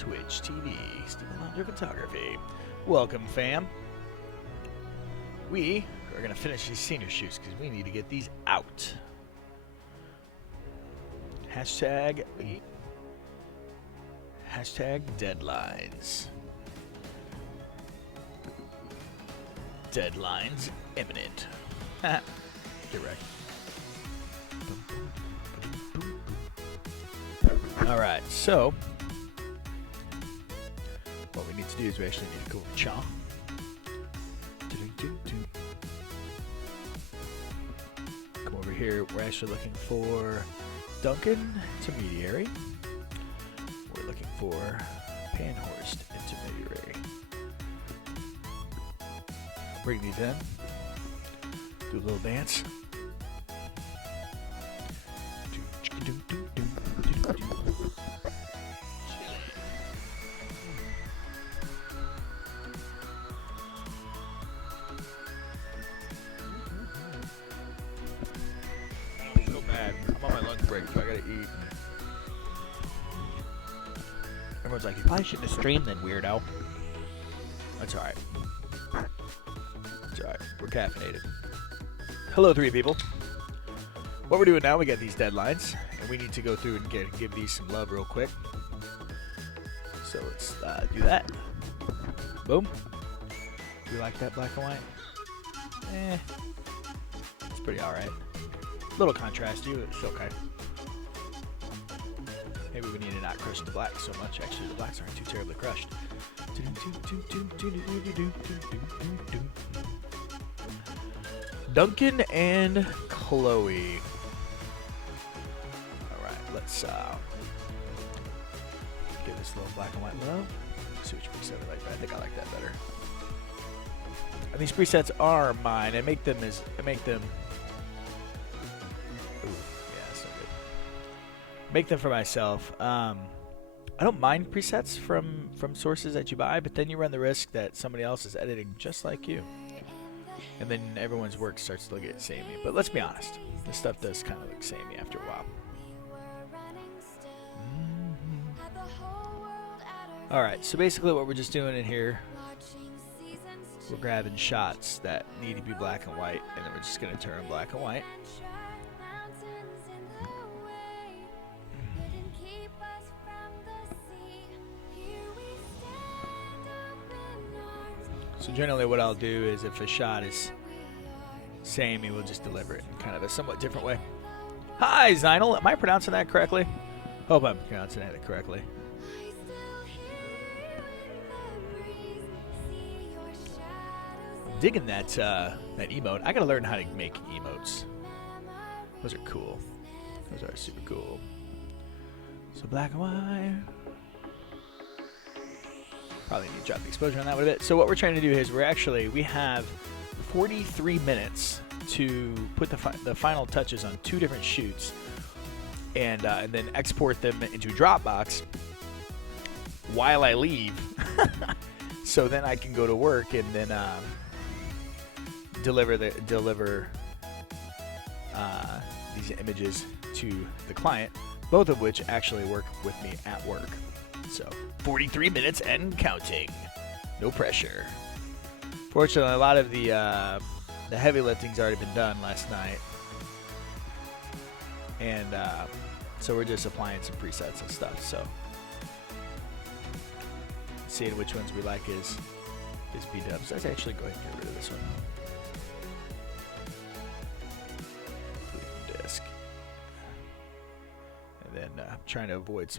Twitch TV, Stephen Laundry Photography. Welcome, fam. We are going to finish these senior shoots because we need to get these out. Hashtag deadlines. Deadlines imminent. You're right. Alright, so what we need to do is we actually need to go over Cha. Come over here. We're actually looking for Duncan, intermediary. We're looking for Panhorst, intermediary. Bring these in. Do a little dance. So bad. I'm on my lunch break, so I gotta eat. Everyone's like, you probably shouldn't have streamed then, weirdo. That's alright. It's alright. We're caffeinated. Hello, three people. What we're doing now, we got these deadlines, and we need to go through and give these some love real quick. So let's do that. Boom. Do you like that black and white? It's pretty alright. Little contrast to you, it's okay. Maybe we need to not crush the black so much. Actually, the blacks aren't too terribly crushed. Duncan and Chloe. Alright, let's give this a little black and white love. See which preset I like. I think I like that better. And these presets are mine. I make them Ooh, yeah, that's not good. Make them for myself. I don't mind presets from sources that you buy, but then you run the risk that somebody else is editing just like you. And then everyone's work starts to look at samey. But let's be honest, this stuff does kind of look samey after a while. Alright, so basically what we're just doing in here, we're grabbing shots that need to be black and white, and then we're just going to turn black and white. So generally what I'll do is if a shot is samey, we'll just deliver it in kind of a somewhat different way. Hi, Zynal. Am I pronouncing that correctly? Hope I'm pronouncing that correctly. I'm digging that emote. I gotta learn how to make emotes. Those are cool. Those are super cool. So black and white. Probably need to drop the exposure on that one a bit. So what we're trying to do is we have 43 minutes to put the final touches on 2 different shoots, and then export them into Dropbox while I leave. So then I can go to work and then deliver these images to the client, both of which actually work with me at work. So 43 minutes and counting. No pressure. Fortunately, a lot of the heavy lifting's already been done last night, and so we're just applying some presets and stuff. So seeing which ones we like is B-dubs. Let's actually go ahead and get rid of this one. Disk, and then I'm trying to avoid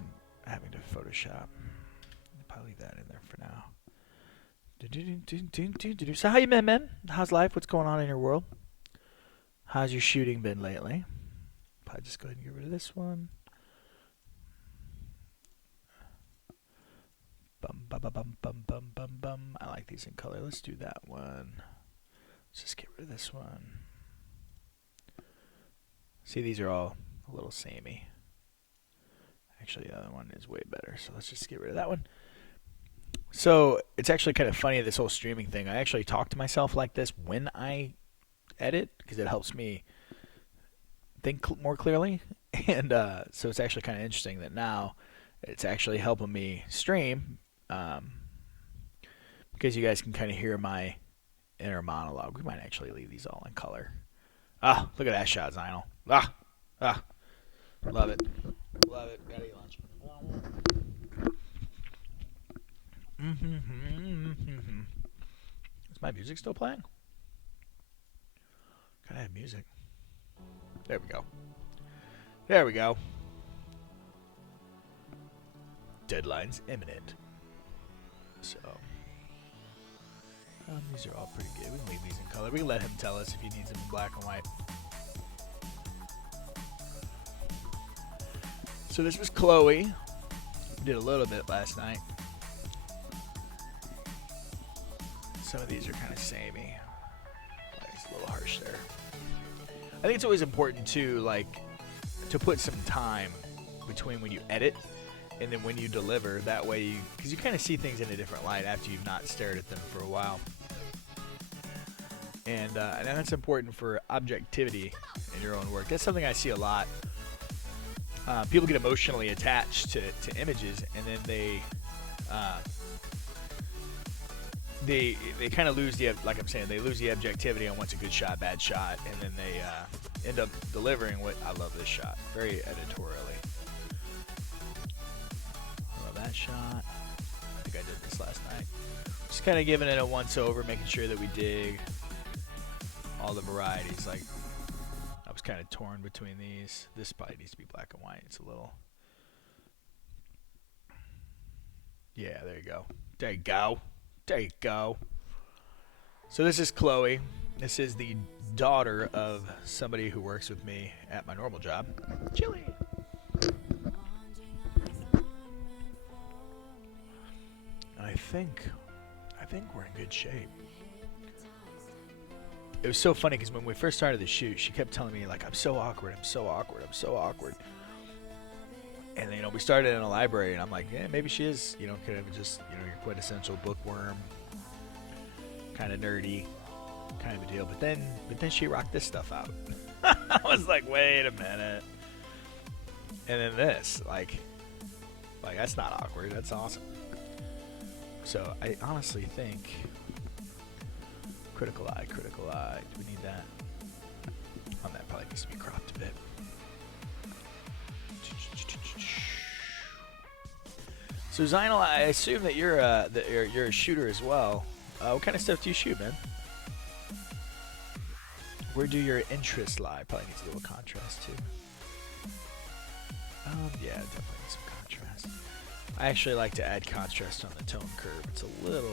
having to Photoshop. I'll probably leave that in there for now. So how you been, man? How's life? What's going on in your world? How's your shooting been lately? Probably just go ahead and get rid of this one. Bum bum bum bum bum bum bum bum. I like these in color. Let's do that one. Let's just get rid of this one. See, these are all a little samey. Actually, the other one is way better, so let's just get rid of that one. So it's actually kind of funny, this whole streaming thing. I actually talk to myself like this when I edit because it helps me think more clearly. And so it's actually kind of interesting that now It's actually helping me stream because you guys can kind of hear my inner monologue. We might actually leave these all in color. Ah, look at that shot, Zinal. Love it. Love it. Gotta eat lunch. Is my music still playing? Gotta have music. There we go. There we go. Deadline's imminent. So, these are all pretty good. We can leave these in color. We can let him tell us if he needs them in black and white. So this was Chloe. We did a little bit last night. Some of these are kind of samey. It's a little harsh there. I think it's always important to put some time between when you edit and then when you deliver. That way, because you kind of see things in a different light after you've not stared at them for a while. And that's important for objectivity in your own work. That's something I see a lot. People get emotionally attached to images, and then they kind of lose they lose the objectivity on what's a good shot, bad shot, and then they end up delivering what I love this shot very editorially. I love that shot. I think I did this last night. Just kind of giving it a once over, making sure that we dig all the varieties. Like, I was kind of torn between these. This probably needs to be black and white. It's a little. Yeah, there you go. There you go. There you go. So this is Chloe. This is the daughter of somebody who works with me at my normal job. Chili. I think we're in good shape. It was so funny because when we first started the shoot, she kept telling me, like, I'm so awkward. And, we started in a library, and I'm like, yeah, maybe she is, kind of just, your quintessential bookworm, kind of nerdy, kind of a deal. But then she rocked this stuff out. I was like, wait a minute. And then this, like that's not awkward. That's awesome. So I honestly think critical eye. Do we need that? That probably needs to be cropped a bit. So Zinal, I assume that you're a shooter as well. What kind of stuff do you shoot, man? Where do your interests lie? Probably needs a little contrast too. Yeah, definitely needs some contrast. I actually like to add contrast on the tone curve. It's a little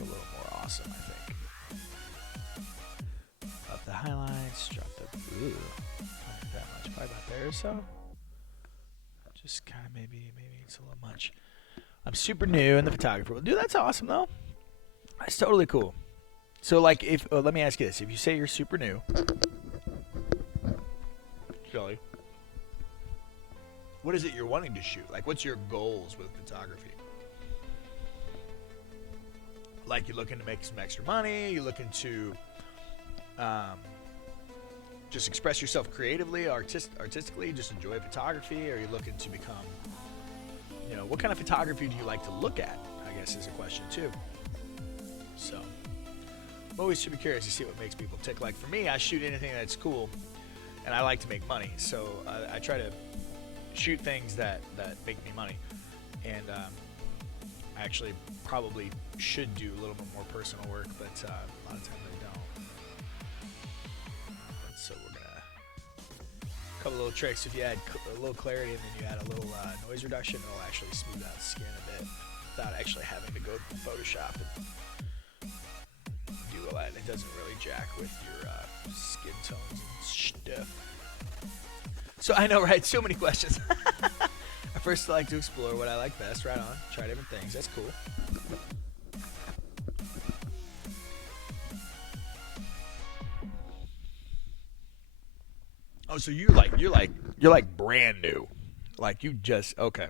more awesome, I think. Up the highlights, drop the not that much, probably about there or so. Just kind of maybe it's a little much. I'm super new in the photography world. Dude, that's awesome though. That's totally cool. So like, if let me ask you this: if you say you're super new, Shelly, what is it you're wanting to shoot? Like, what's your goals with photography? Like, you looking to make some extra money? You looking to just express yourself creatively, artistically, just enjoy photography? Or are you looking to become, what kind of photography do you like to look at, I guess is a question too. So, I'm always super curious to see what makes people tick. Like for me, I shoot anything that's cool, and I like to make money. So I try to shoot things that make me money. And I actually probably should do a little bit more personal work, but a lot of times I don't. So we're gonna a couple little tricks. If you add a little clarity and then you add a little noise reduction, it'll actually smooth out the skin a bit without actually having to go to Photoshop and do all that. And it doesn't really jack with your skin tones and stuff. So I know, right? So many questions. I first like to explore what I like best. Right on. Try different things. That's cool. Oh, so you're like brand new. Like you just okay.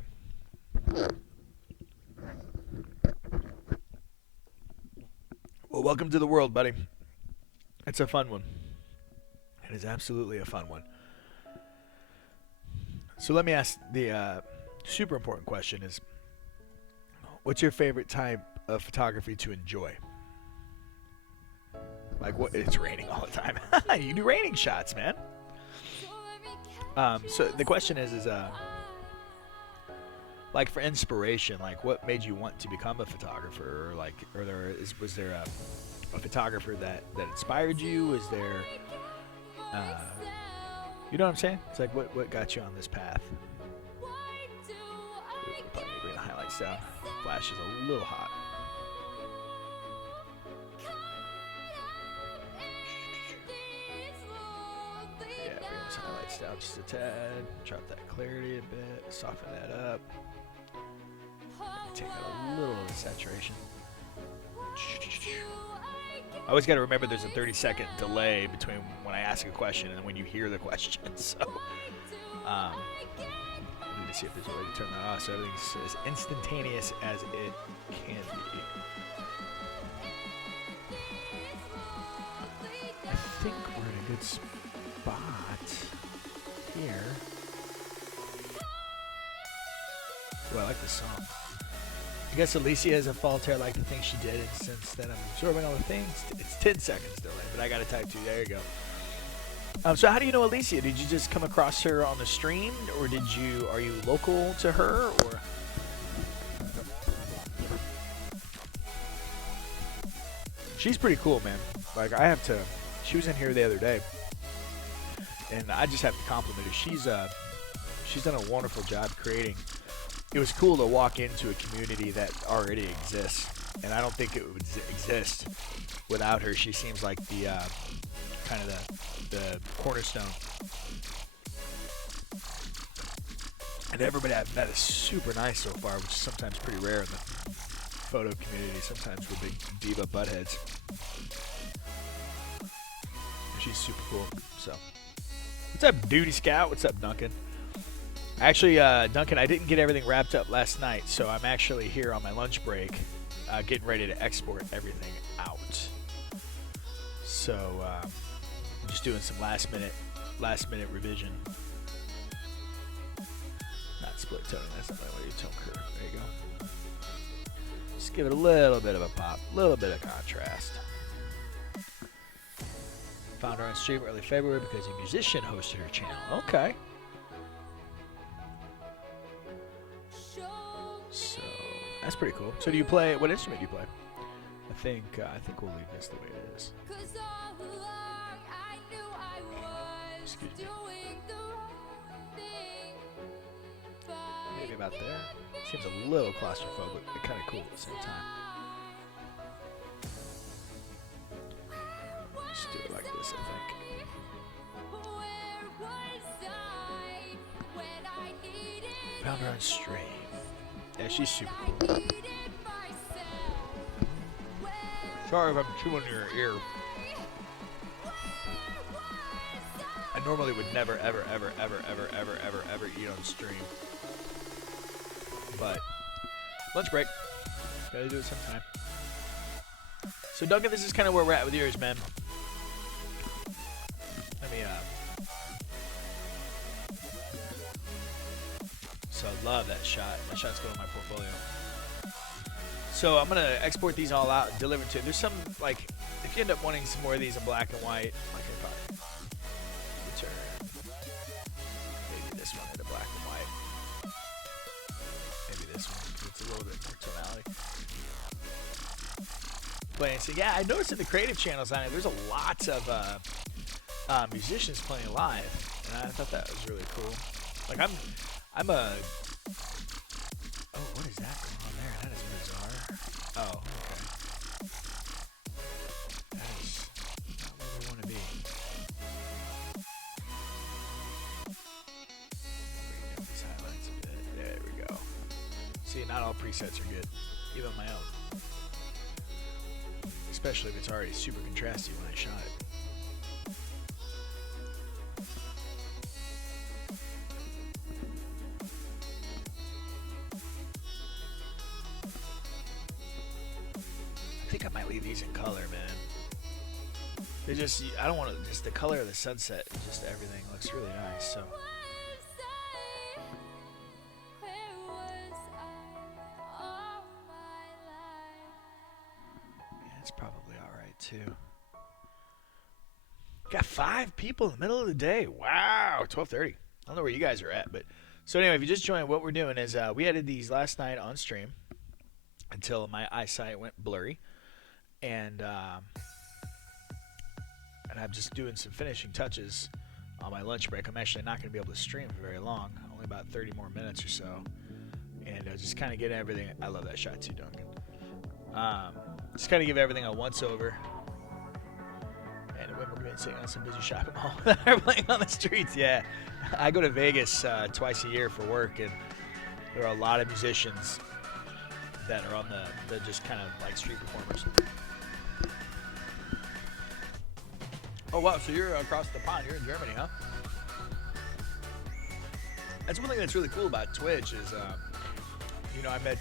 Well, welcome to the world, buddy. It's a fun one. It is absolutely a fun one. So let me ask the super important question is, what's your favorite type of photography to enjoy? Like, what? It's raining all the time. You do raining shots, man. So the question is like for inspiration, like what made you want to become a photographer? Or like, was there a photographer that inspired you? Is there, you know what I'm saying? It's like what got you on this path? Probably bring the highlights down. Flash is a little hot. Yeah, bring those highlights down just a tad. Drop that clarity a bit. Soften that up. Take out a little of the saturation. I always got to remember there's a 30-second delay between when I ask a question and when you hear the question. So, I need to see if there's a way to turn that off so everything's as instantaneous as it can be. I think we're in a good spot here. Oh, I like this song. I guess Alicia is a falter. I like the things she did, and since then I'm absorbing all the things. It's 10 seconds delay, but I got to type 2. There you go. So how do you know Alicia? Did you just come across her on the stream, or are you local to her, or? She's pretty cool, man. Like she was in here the other day, and I just have to compliment her. She's done a wonderful job creating. It was cool to walk into a community that already exists, and I don't think it would exist without her. She seems like the kind of the cornerstone. And everybody I've met is super nice so far, which is sometimes pretty rare in the photo community. Sometimes we're big diva buttheads. She's super cool. So, what's up, Duty Scout? What's up, Duncan? Actually, Duncan, I didn't get everything wrapped up last night, so I'm actually here on my lunch break, getting ready to export everything out. So, I'm just doing some last minute revision. Not split toning. That's not the way you tone curve. There you go. Just give it a little bit of a pop, a little bit of contrast. Found her on stream early February because a musician hosted her channel. Okay. So that's pretty cool. So do you play? What instrument do you play? I think we'll leave this the way it is. Excuse me. Maybe about there. Seems a little claustrophobic, but kind of cool at the same time. Just do it like this, I think. Found her on stream. Yeah, she's super cool. Sorry if I'm chewing your ear. I normally would never, ever eat on stream. But lunch break. Gotta do it sometime. So Duncan, this is kind of where we're at with yours, man. Let me So I love that shot. That shot's going in my portfolio. So I'm gonna export these all out and deliver to. There's some, like, if you end up wanting some more of these in black and white, like I probably return maybe this one into black and white. Maybe this one. It's a little bit more tonality. Playing. So yeah, I noticed in the creative channels on it, there's a lot of musicians playing live, and I thought that was really cool. Like I'm a. Oh, what is that going on there? That is bizarre. Oh, okay. That is not where we want to be. Bring down these highlights a bit. There we go. See, not all presets are good, even my own. Especially if it's already super contrasty when I shot it. I think I might leave these in color, man. They just, I don't want to, just the color of the sunset and just everything looks really nice, so. 5 people in the middle of the day. Wow, 12:30. I don't know where you guys are at, but so anyway, if you just joined, what we're doing is we edited these last night on stream until my eyesight went blurry, and I'm just doing some finishing touches on my lunch break. I'm actually not going to be able to stream for very long, only about 30 more minutes or so, and just kind of get everything. I love that shot too, Duncan. Just kind of give everything a once over. And we're going to be sitting on some busy shopping mall that are playing on the streets. Yeah, I go to Vegas twice a year for work, and there are a lot of musicians that are on the just kind of like street performers. Oh wow, so you're across the pond. You're in Germany, huh? That's one thing that's really cool about Twitch is, you know, I met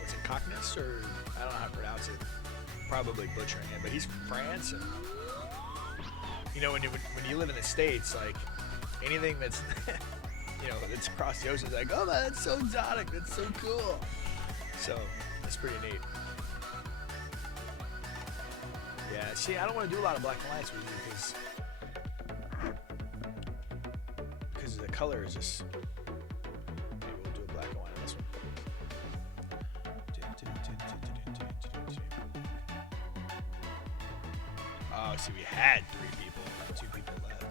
what's it, Cockness, or I don't know how to pronounce it. Probably butchering it, but he's from France, and you know, when you live in the States, like anything that's you know that's across the ocean is like, oh man, that's so exotic, that's so cool. So that's pretty neat. Yeah, see, I don't want to do a lot of black and whites with you because the color is just. Maybe we'll do a black and white on this one. Oh, see, we had 3 people, 2 people left.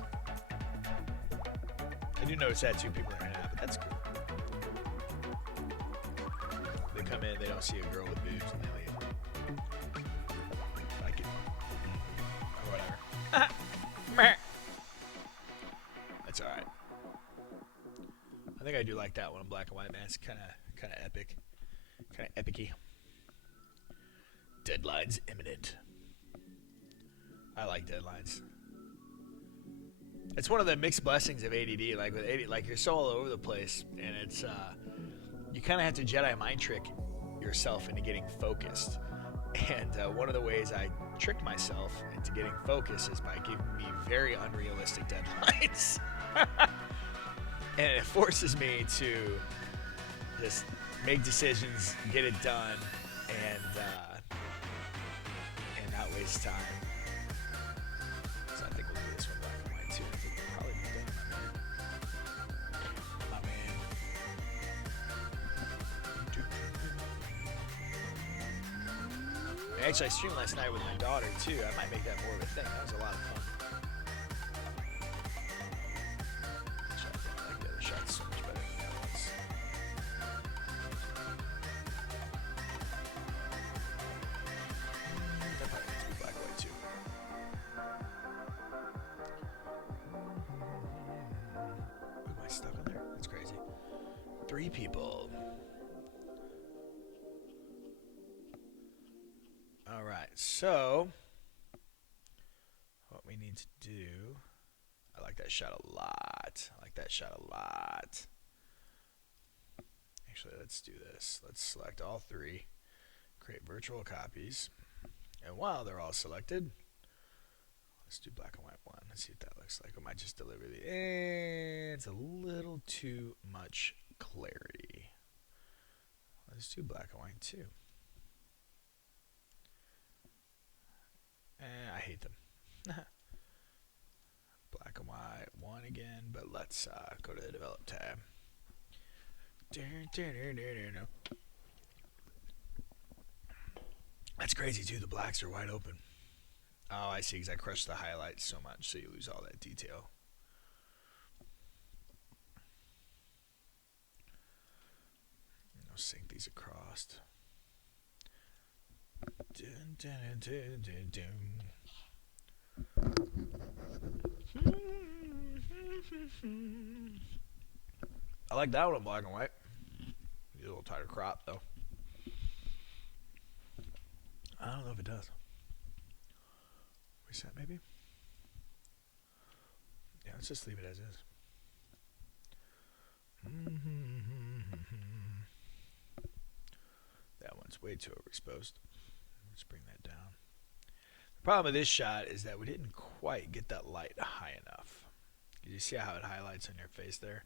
I do notice that 2 people right now, but that's cool. They come in, they don't see a girl with boobs, and they leave. Like it. Or whatever. That's alright. I think I do like that one in black and white, man. It's kind of epic. Kind of epic-y. Deadline's imminent. I like deadlines. It's one of the mixed blessings of ADD. Like with ADD, like you're so all over the place, and it's you kind of have to Jedi mind trick yourself into getting focused. And one of the ways I tricked myself into getting focused is by giving me very unrealistic deadlines, and it forces me to just make decisions, get it done, and not waste time. Actually, I streamed last night with my daughter too. I might make that more of a thing. That was a lot of fun. I like the other shots so much better than the other ones. That probably needs to be black and white too. Am I stuck on there? That's crazy. 3 people. So, what we need to do, I like that shot a lot. I like that shot a lot. Actually, let's do this. Let's select all 3, create virtual copies, and while they're all selected, let's do black and white one. Let's see what that looks like. I might just deliver it's a little too much clarity. Let's do black and white too. I hate them. Black and white one again, but let's go to the develop tab. That's crazy too. The blacks are wide open. Oh, I see, because I crushed the highlights so much, so you lose all that detail. I'll sync these across. I like that one in black and white. Need a little tighter crop though. I don't know if it does. Reset maybe? Yeah, let's just leave it as is. That one's way too overexposed. Let's bring that down. The problem with this shot is that we didn't quite get that light high enough. You see how it highlights on your face there?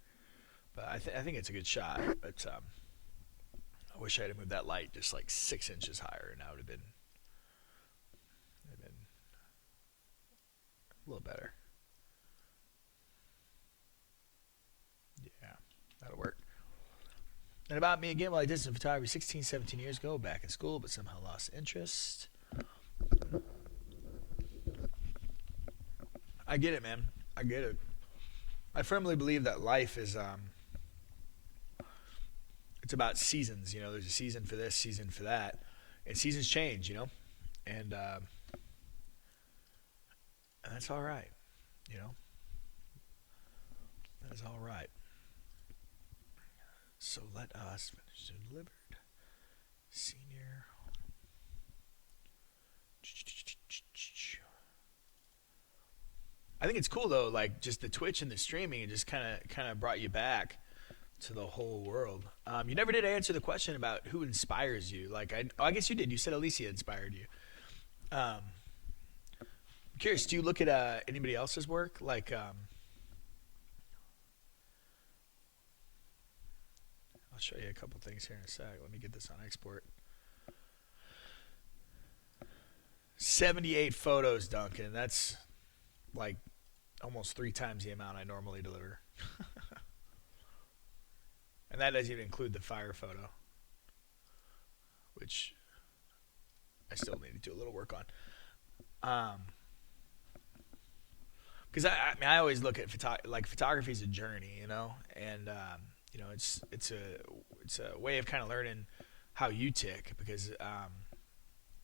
But I think it's a good shot. But I wish I had moved that light just like 6 inches higher, and that would have been a little better. And about me again, well, I did some photography 16, 17 years ago back in school, but somehow lost interest. I get it, man. I get it. I firmly believe that life is it's about seasons. You know, there's a season for this, season for that, and seasons change. You know, and that's all right. You know, that's all right. So let us finish delivered. Senior. I think it's cool though, like just the Twitch and the streaming, it just kind of brought you back to the whole world. You never did answer the question about who inspires you. Like I guess you did. You said Alicia inspired you. I'm curious. Do you look at anybody else's work? Like I'll show you a couple things here in a sec. Let me get this on export. 78 photos, Duncan. That's like almost 3 times the amount I normally deliver. And that doesn't even include the fire photo, which I still need to do a little work on. Because I always look at photography is a journey, you know, and you know it's a way of kind of learning how you tick. Because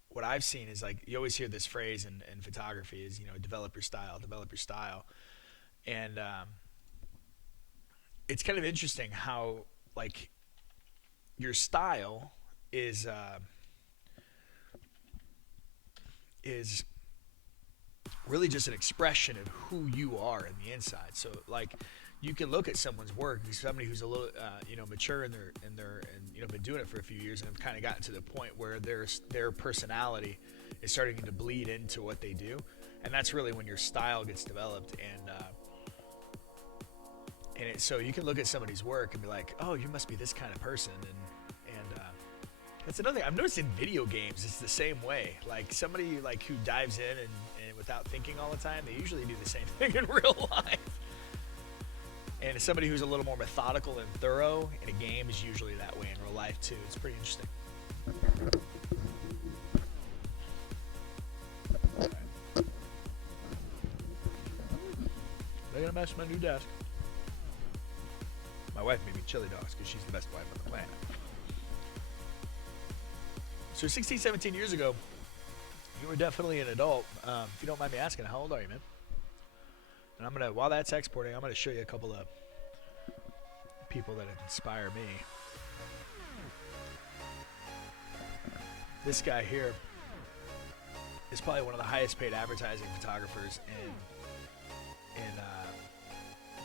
what I've seen is like you always hear this phrase in photography is, you know, develop your style, and it's kind of interesting how like your style is really just an expression of who you are in the inside. So like you can look at someone's work, somebody who's a little you know, mature in their and you know, been doing it for a few years and have kind of gotten to the point where their personality is starting to bleed into what they do, and that's really when your style gets developed. And so you can look at somebody's work and be like, oh, you must be this kind of person. And that's another thing I've noticed in video games. It's the same way. Like somebody like who dives in and without thinking all the time, they usually do the same thing in real life. And somebody who's a little more methodical and thorough in a game is usually that way in real life too. It's pretty interesting. Right. They're gonna mess with my new desk. My wife made me chili dogs because she's the best wife on the planet. So 16, 17 years ago, you were definitely an adult. If you don't mind me asking, how old are you, man? And I'm gonna, while that's exporting, I'm gonna show you a couple of people that inspire me. This guy here is probably one of the highest paid advertising photographers in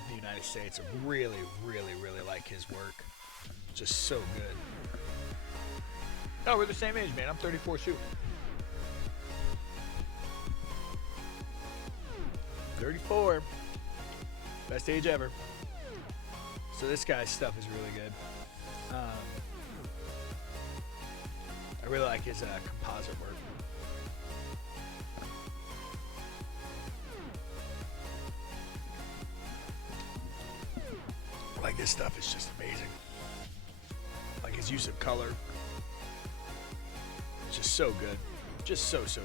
the United States. I really, really, really like his work. Just so good. Oh, we're the same age, man. I'm 34 too. 34. Best age ever. So this guy's stuff is really good. I really like his composite work. Like this stuff is just amazing. Like his use of color. It's just so good. Just so good.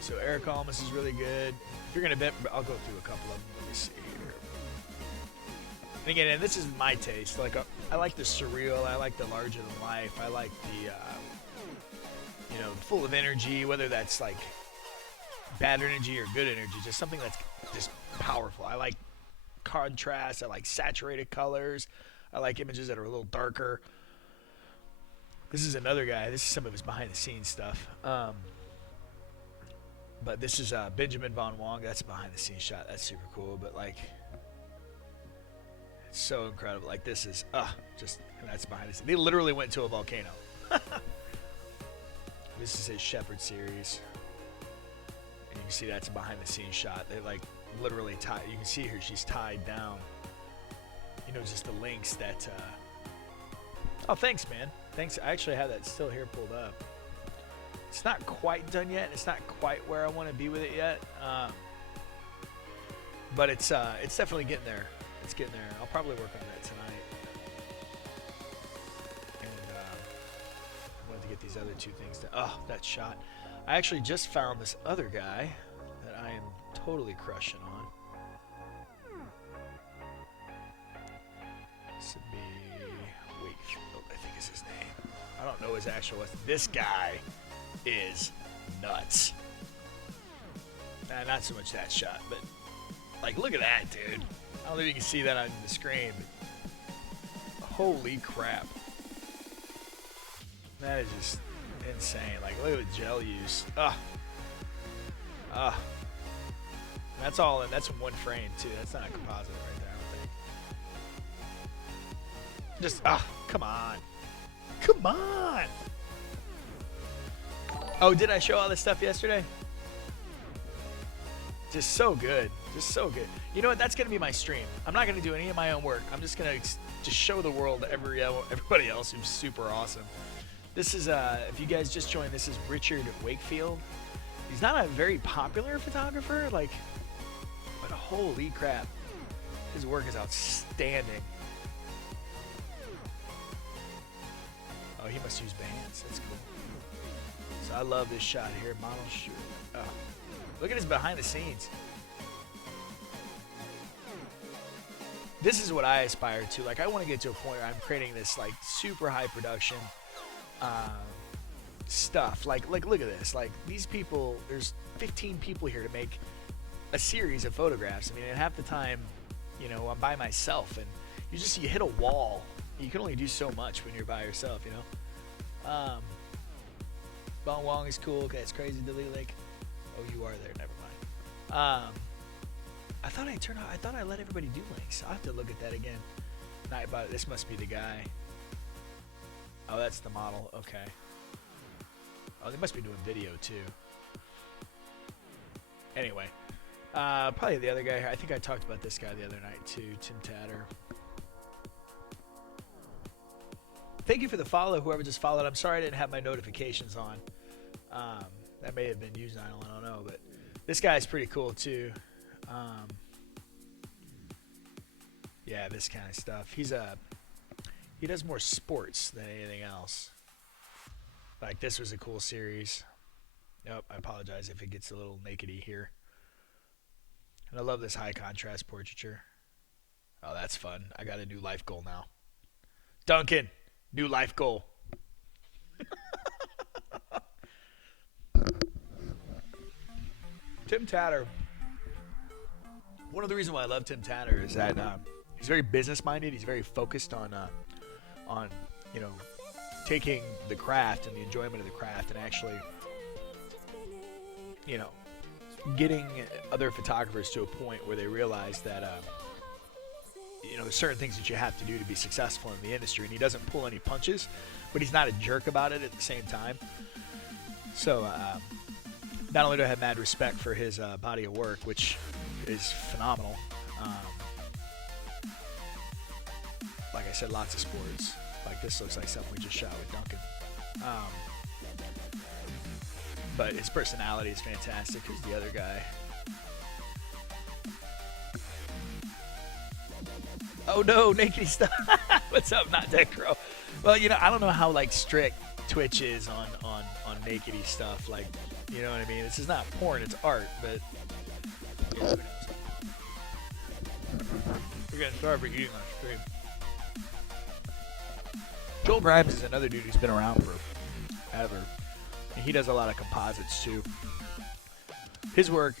So Eric Almas is really good. If you're gonna bet, I'll go through a couple of them. Let me see here. And again, and this is my taste. Like I like the surreal. I like the larger than life. I like the you know, full of energy. Whether that's like bad energy or good energy, just something that's just powerful. I like contrast. I like saturated colors. I like images that are a little darker. This is another guy. This is some of his behind the scenes stuff. But this is Benjamin Von Wong. That's a behind the scenes shot. That's super cool. But like, it's so incredible. Like this is just, and that's behind the scenes. They literally went to a volcano. This is his Shepherd series. And you can see that's a behind the scenes shot. They like literally tied. You can see here she's tied down. You know, just the links that. Oh, thanks, man. Thanks. I actually have that still here pulled up. It's not quite done yet. It's not quite where I want to be with it yet. But it's definitely getting there. It's getting there. I'll probably work on that tonight. And I wanted to get these other two things done. Oh, that shot. I actually just found this other guy that I am totally crushing on. This would be Wakefield, I think is his name. I don't know his actual. This guy is nuts. Nah, not so much that shot, but like, look at that, dude. I don't know if you can see that on the screen. Holy crap. That is just insane. Like, look at the gel use. That's all in. That's in one frame, too. That's not a composite right there, I don't think. Just, come on. Come on. Oh, did I show all this stuff yesterday? Just so good. Just so good. You know what? That's going to be my stream. I'm not going to do any of my own work. I'm just going to just show the world everybody else who's super awesome. This is, if you guys just joined, this is Richard Wakefield. He's not a very popular photographer, like, but holy crap. His work is outstanding. Oh, he must use bands. That's cool. So I love this shot here. Model shoot. Oh. Look at his behind the scenes. This is what I aspire to. Like, I want to get to a point where I'm creating this like super high production stuff. Like look at this. Like, these people, there's 15 people here to make a series of photographs. I mean, and half the time, you know, I'm by myself, and you hit a wall. You can only do so much when you're by yourself, you know. Bong Wong is cool. Okay, it's crazy. Delete Lake. Oh, you are there. Never mind. I thought I let everybody do links. I'll have to look at that again. Nightbot. This must be the guy. Oh, that's the model. Okay. Oh, they must be doing video too. Anyway, probably the other guy here. I think I talked about this guy the other night too, Tim Tatter. Thank you for the follow, whoever just followed. I'm sorry I didn't have my notifications on. That may have been used, I don't know, but this guy's pretty cool too. Yeah, this kind of stuff. He does more sports than anything else. Like, this was a cool series. Nope, I apologize if it gets a little nakedy here. And I love this high contrast portraiture. Oh, that's fun. I got a new life goal now. Duncan, new life goal. Tim Tatter. One of the reasons why I love Tim Tatter is that he's very business minded. He's very focused on you know, taking the craft and the enjoyment of the craft and actually, you know, getting other photographers to a point where they realize that you know, there's certain things that you have to do to be successful in the industry, and he doesn't pull any punches, but he's not a jerk about it at the same time. So not only do I have mad respect for his body of work, which is phenomenal. Like I said, lots of sports. Like, this looks like something we just shot with Duncan. But his personality is fantastic. Who's the other guy? Oh no, naked stuff. What's up, not Deck Crow? Well, you know, I don't know how like strict Twitch is on nakedy stuff. Like, you know what I mean? This is not porn, it's art, but yeah, we're getting started for eating on stream. Joel Grimes is another dude who's been around forever, and he does a lot of composites too. His work,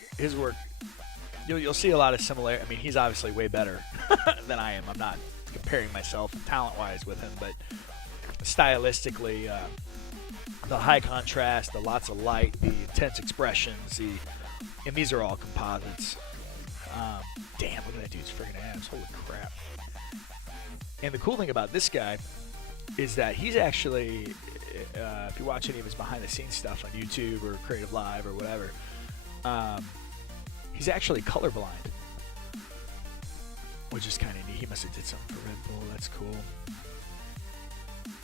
you'll see a lot of similarity. I mean, he's obviously way better than I am. I'm not comparing myself talent-wise with him, but stylistically, the high contrast, the lots of light, the intense expressions, and these are all composites. Damn, look at that dude's friggin' abs. Holy crap. And the cool thing about this guy is that he's actually, if you watch any of his behind-the-scenes stuff on YouTube or Creative Live or whatever, he's actually colorblind, which is kind of neat. He must have did something for Red Bull. That's cool.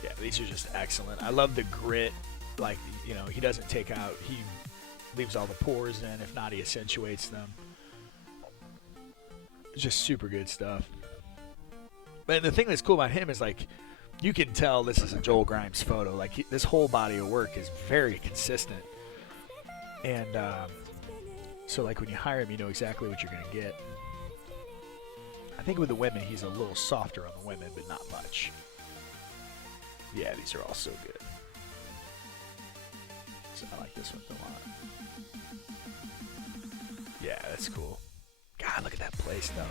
Yeah, these are just excellent. I love the grit. Like, you know, he doesn't take out, he leaves all the pores in. If not, he accentuates them. just super good stuff. But the thing that's cool about him is like, you can tell this is a Joel Grimes photo. Like this whole body of work is very consistent, and so like when you hire him, you know exactly what you're gonna get. I think with the women, he's a little softer on the women, but not much. Yeah, these are all so good. So I like this one a lot. Yeah, that's cool. God, look at that place, though.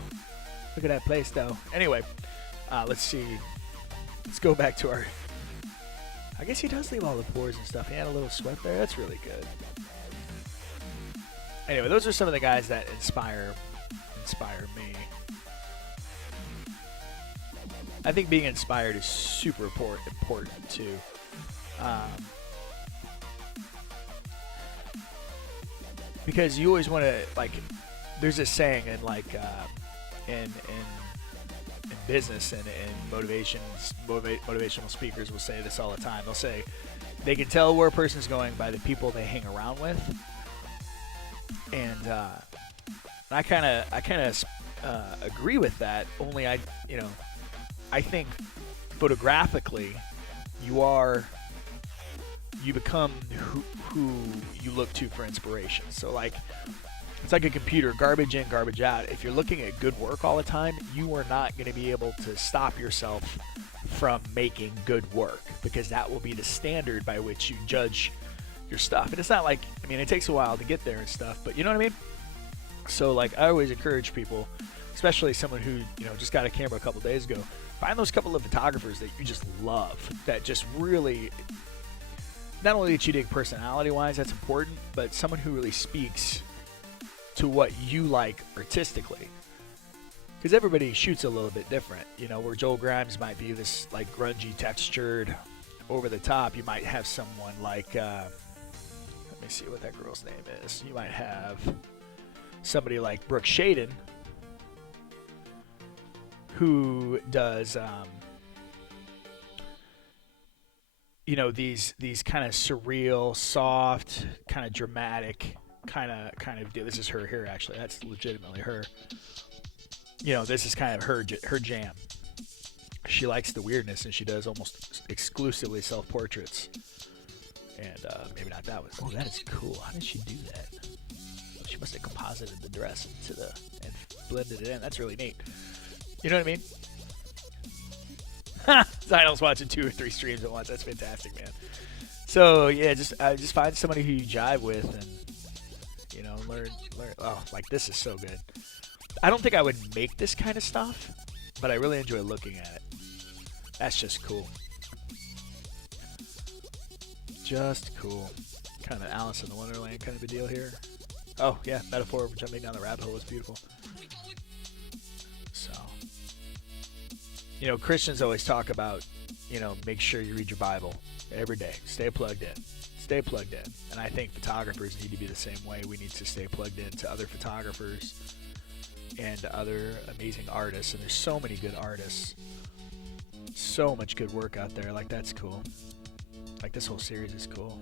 Look at that place, though. Anyway, let's see. Let's go back to our... I guess he does leave all the pores and stuff. He had a little sweat there. That's really good. Anyway, those are some of the guys that inspire me. I think being inspired is super important too. Because you always want to, like, there's this saying in like in business and motivational speakers will say this all the time. They'll say they can tell where a person's going by the people they hang around with, and I kind of agree with that. Only I think photographically, you become who you look to for inspiration. So like, it's like a computer, garbage in, garbage out. If you're looking at good work all the time, you are not going to be able to stop yourself from making good work, because that will be the standard by which you judge your stuff. And it's not like, I mean, it takes a while to get there and stuff, but you know what I mean? So like, I always encourage people, especially someone who, you know, just got a camera a couple days ago, find those couple of photographers that you just love, that just really, not only that you dig personality-wise, that's important, but someone who really speaks to what you like artistically. Because everybody shoots a little bit different. You know, where Joel Grimes might be this like grungy, textured, over the top, you might have someone like, let me see what that girl's name is. You might have somebody like Brooke Shaden, who does, you know, these kind of surreal, soft, kind of dramatic, kind of deal. This is her here, actually. That's legitimately her. You know, this is kind of her jam. She likes the weirdness, and she does almost exclusively self-portraits. And maybe not that one. Oh, that is cool. How did she do that? She must have composited the dress into and blended it in. That's really neat. You know what I mean? Ha! Zionel's watching 2 or 3 streams at once. That's fantastic, man. So yeah, just find somebody who you jive with, and you know, learn. Oh, like this is so good. I don't think I would make this kind of stuff, but I really enjoy looking at it. That's just cool. Just cool. Kind of an Alice in the Wonderland kind of a deal here. Oh yeah, metaphor jumping down the rabbit hole is beautiful. So, you know, Christians always talk about, you know, make sure you read your Bible every day. Stay plugged in. Stay plugged in. And I think photographers need to be the same way. We need to stay plugged in to other photographers and other amazing artists. And there's so many good artists. So much good work out there. Like, that's cool. Like, this whole series is cool.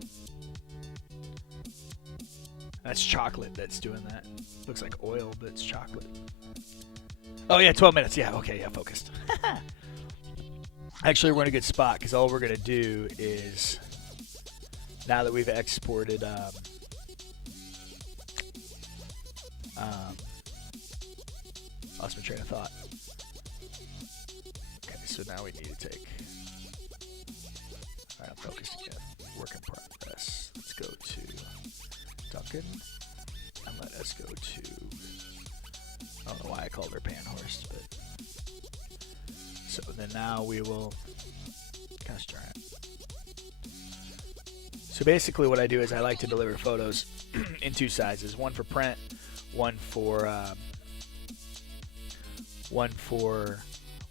That's chocolate that's doing that. Looks like oil, but it's chocolate. Oh, yeah, 12 minutes. Yeah, okay, yeah, focused. Actually, we're in a good spot, because all we're going to do is, now that we've exported lost my train of thought. Okay, so now we need to take, all right, I'm focused again. Work in progress. Let's go to Duncan, and let us go to, I don't know why I called her Panhorst, but, so then now we will cast our. So basically what I do is I like to deliver photos in 2 sizes, one for print, one for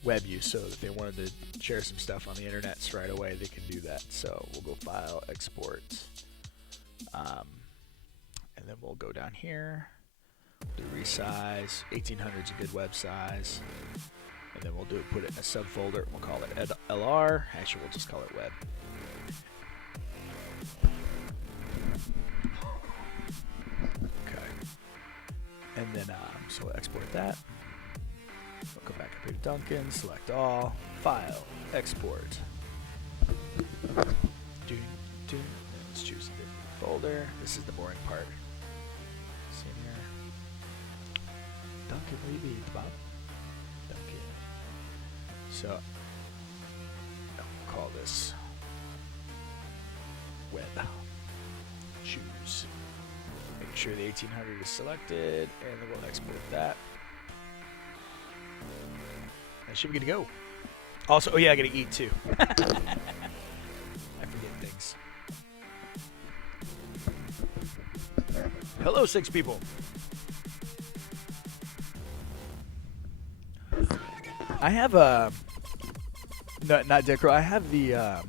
web use, so if they wanted to share some stuff on the internet right away, they can do that. So we'll go File, Export, and then we'll go down here, do resize. 1800 is a good web size, and then we'll put it in a subfolder. We'll call it LR. Actually, we'll just call it web. Okay, and then so we'll export that. We'll go back up here to Duncan, select all, file, export. Let's choose a different folder. This is the boring part. Senior. Duncan, where you be, Bob? Duncan. So, we'll call this web. Choose. Make sure the 1800 is selected, and then we'll export that. That should be good to go. Also, oh yeah, I gotta eat too. I forget things. Hello, 6 people. I have a not Decro. I have the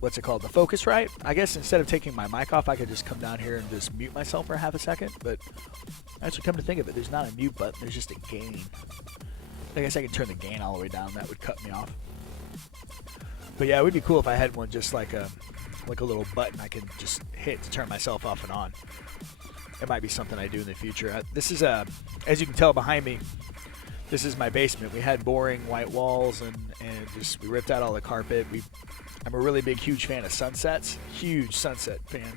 what's it called? The Focusrite. I guess instead of taking my mic off, I could just come down here and just mute myself for half a second. But actually, come to think of it, there's not a mute button. There's just a gain. I guess I can turn the gain all the way down. That would cut me off. But yeah, it would be cool if I had one just like a little button I can just hit to turn myself off and on. It might be something I do in the future. This is as you can tell behind me, this is my basement. We had boring white walls and just we ripped out all the carpet. I'm a really big, huge fan of sunsets. Huge sunset fan.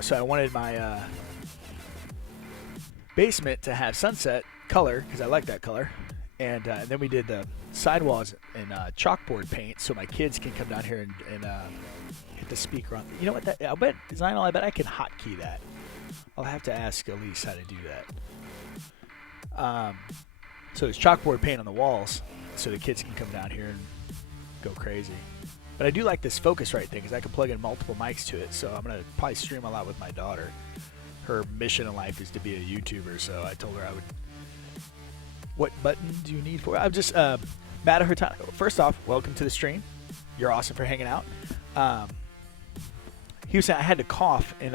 So I wanted my basement to have sunset color because I like that color. And then we did the sidewalls in chalkboard paint so my kids can come down here and hit the speaker on. You know what? I bet I bet I can hotkey that. I'll have to ask Elise how to do that. So there's chalkboard paint on the walls so the kids can come down here and go crazy. But I do like this Focusrite thing because I can plug in multiple mics to it. So I'm going to probably stream a lot with my daughter. Her mission in life is to be a YouTuber, so I told her I would. What button do you need for it? I'm just Matt Hurtado. First off, welcome to the stream. You're awesome for hanging out. He was saying I had to cough, and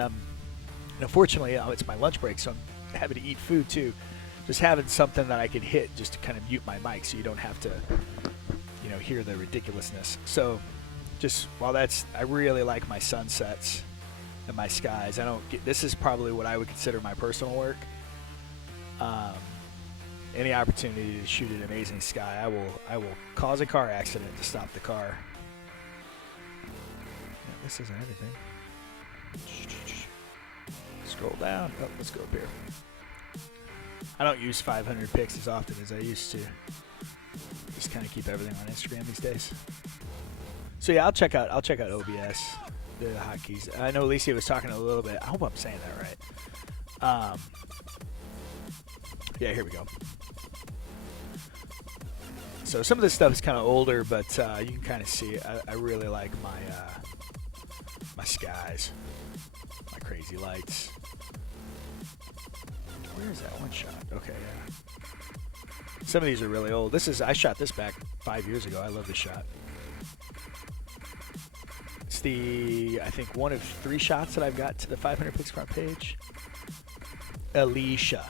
unfortunately, it's my lunch break, so I'm having to eat food too. Just having something that I could hit just to kind of mute my mic, so you don't have to, hear the ridiculousness. So, just while I really like my sunsets and my skies. This is probably what I would consider my personal work. Any opportunity to shoot an amazing sky, I will cause a car accident to stop the car. Yeah, this isn't everything. Scroll down. Oh, let's go up here. I don't use 500 pics as often as I used to. Just kind of keep everything on Instagram these days. So yeah, I'll check out OBS, the hotkeys. I know Alicia was talking a little bit. I hope I'm saying that right. Yeah, here we go. So some of this stuff is kind of older, but you can kind of see it. I really like my skies, my crazy lights. Where is that one shot? Okay, yeah. Some of these are really old. I shot this back 5 years ago. I love this shot. It's I think one of 3 shots that I've got to the 500 pics front page. Alicia.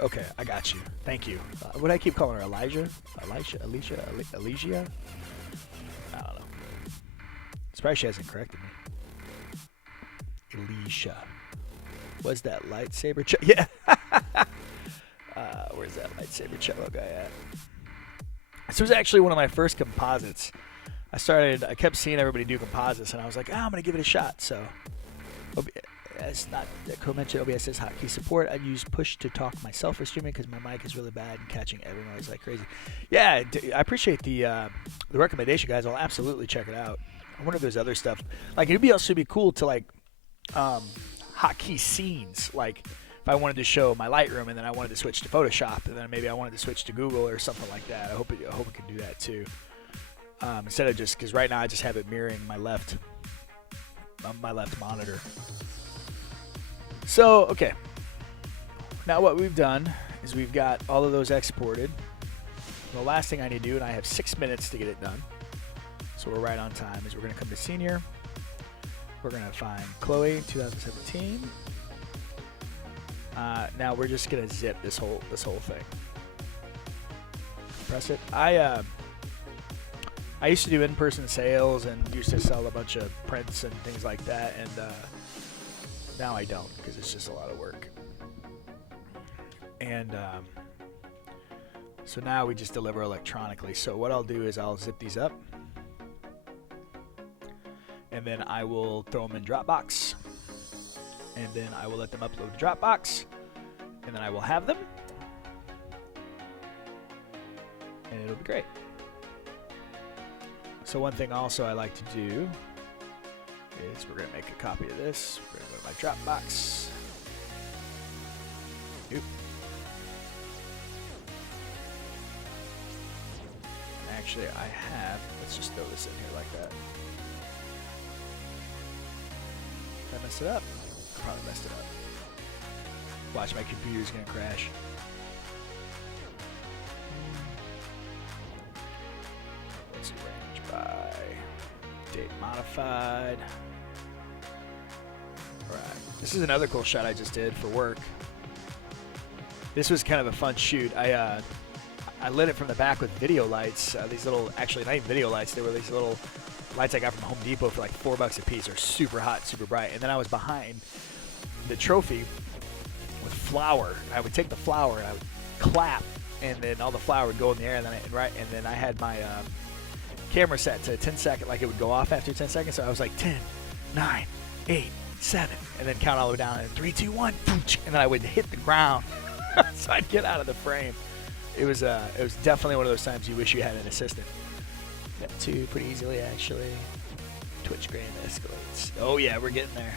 Okay, I got you. Thank you. What do I keep calling her? Alicia? I don't know. It's probably she hasn't corrected me. Alicia. Was that lightsaber? Yeah. Where's that lightsaber cello guy at? This was actually one of my first composites. I kept seeing everybody do composites, and I was like, I'm going to give it a shot. So, it's not that co-mentioned OBS says hotkey support. I use push to talk myself for streaming because my mic is really bad and catching every noise like crazy. Yeah, I appreciate the recommendation, guys. I'll absolutely check it out. I wonder if there's other stuff. Like, it'd be also be cool to, like, hotkey scenes. Like, if I wanted to show my Lightroom and then I wanted to switch to Photoshop and then maybe I wanted to switch to Google or something like that. I hope it can do that too. Instead of just, because right now I just have it mirroring my left monitor. So, okay. Now what we've done is we've got all of those exported. The last thing I need to do, and I have 6 minutes to get it done, so we're right on time, is we're going to come to Senior. We're going to find Chloe 2017. Now we're just going to zip this whole thing. Press it. I used to do in-person sales and used to sell a bunch of prints and things like that, and now I don't because it's just a lot of work. And so now we just deliver electronically. So what I'll do is I'll zip these up, and then I will throw them in Dropbox, and then I will let them upload to Dropbox, and then I will have them, and it'll be great. So one thing also I like to do is we're going to make a copy of this. We're going to go to my Dropbox. Oop. Actually, I have. Let's just throw this in here like that. Did I mess it up? I probably messed it up. Watch, my computer's going to crash. Let's arrange by date modified. Alright. This is another cool shot I just did for work. This was kind of a fun shoot. I lit it from the back with video lights. These little, actually not even video lights, they were these little lights I got from Home Depot for like $4 a piece. They're super hot, super bright. And then I was behind the trophy with flour. I would take the flour and I would clap, and then all the flour would go in the air, and then I had my camera set to 10 seconds, like it would go off after 10 seconds. So I was like 10, 9, 8, 7, and then count all the way down, and 3, 2, 1, and then I would hit the ground. So I'd get out of the frame. It was definitely one of those times you wish you had an assistant. Got 2 pretty easily, actually. Twitch grand escalates. Oh yeah, we're getting there.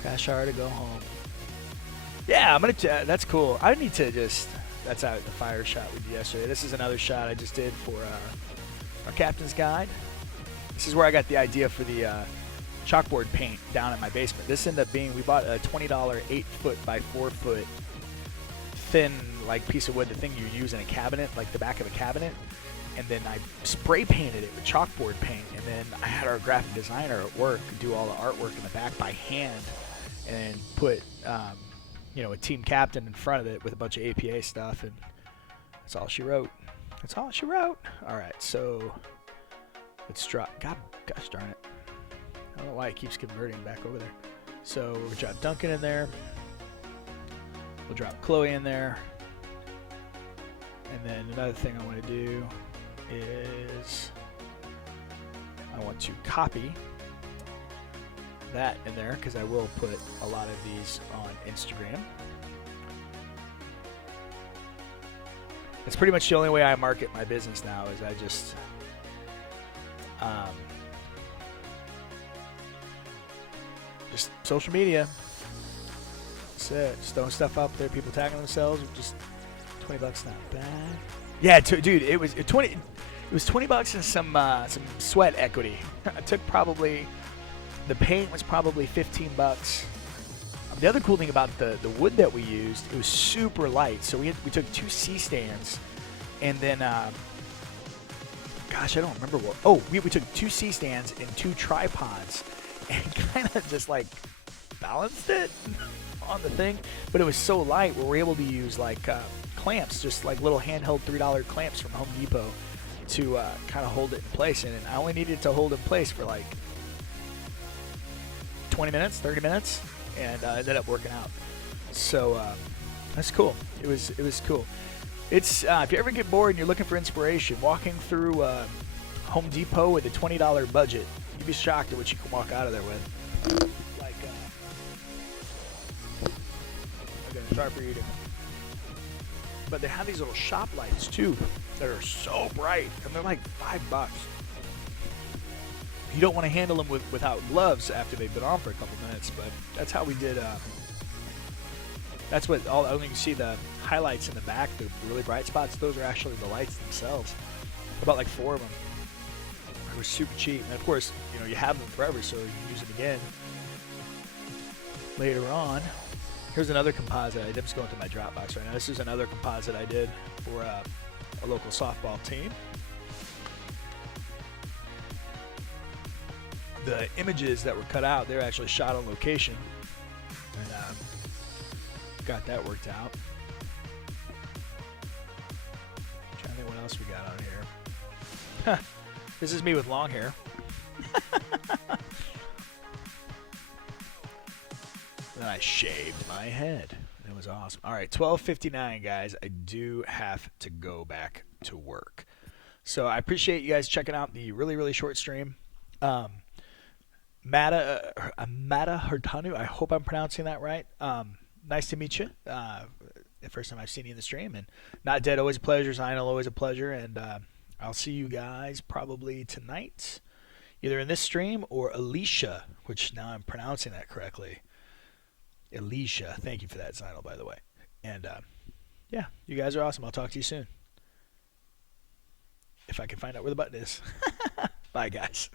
Crash hour to go home. Yeah, I'm gonna. That's cool. I need to just. That's out the fire shot we did yesterday. This is another shot I just did for our captain's guide. This is where I got the idea for the chalkboard paint down in my basement. This ended up being, we bought a $20 8-foot by 4-foot thin like piece of wood, the thing you use in a cabinet, like the back of a cabinet, and then I spray painted it with chalkboard paint, and then I had our graphic designer at work do all the artwork in the back by hand, and put a team captain in front of it with a bunch of APA stuff, and that's all she wrote. That's all she wrote. All right, so let's drop. Gosh darn it! I don't know why it keeps converting back over there. So we'll drop Duncan in there. We'll drop Chloe in there. And then another thing I want to do is I want to copy that in there, because I will put a lot of these on Instagram. It's pretty much the only way I market my business now, is I just social media. That's it. Just throwing stuff up there, people tagging themselves. Just $20 not bad. Yeah, dude, it was 20. It was $20 and some sweat equity. I took probably, the paint was probably $15. The other cool thing about the wood that we used, it was super light. So we took 2 C-stands, and then gosh, I don't remember what. Oh, we took 2 C-stands and 2 tripods, and kind of just like balanced it on the thing. But it was so light, we were able to use like clamps, just like little handheld $3 clamps from Home Depot to kind of hold it in place. And I only needed to hold it in place for like 20 minutes, 30 minutes, and ended up working out. So that's cool. It was cool. It's if you ever get bored and you're looking for inspiration, walking through Home Depot with a $20 budget, you'd be shocked at what you can walk out of there with. Like, okay, sharper eating. But they have these little shop lights too that are so bright, and they're like $5. You don't want to handle them without gloves after they've been on for a couple minutes, but that's how we did. That's what only you can see the highlights in the back, the really bright spots. Those are actually the lights themselves. About like 4 of them. They were super cheap, and of course, you have them forever, so you can use them again later on. Here's another composite. I'm just going through my Dropbox right now. This is another composite I did for a local softball team. The images that were cut out, they're actually shot on location, and got that worked out. Trying to think what else we got on here. This is me with long hair. Then I shaved my head. It was awesome. All right, 12:59, guys. I do have to go back to work. So I appreciate you guys checking out the really, really short stream. Um, Mata Hurtanu, I hope I'm pronouncing that right. Nice to meet you. The first time I've seen you in the stream. And Not Dead, always a pleasure. Zinal, always a pleasure. And I'll see you guys probably tonight, either in this stream or Alicia, which now I'm pronouncing that correctly. Alicia. Thank you for that, Zinal, by the way. And yeah, you guys are awesome. I'll talk to you soon. If I can find out where the button is. Bye, guys.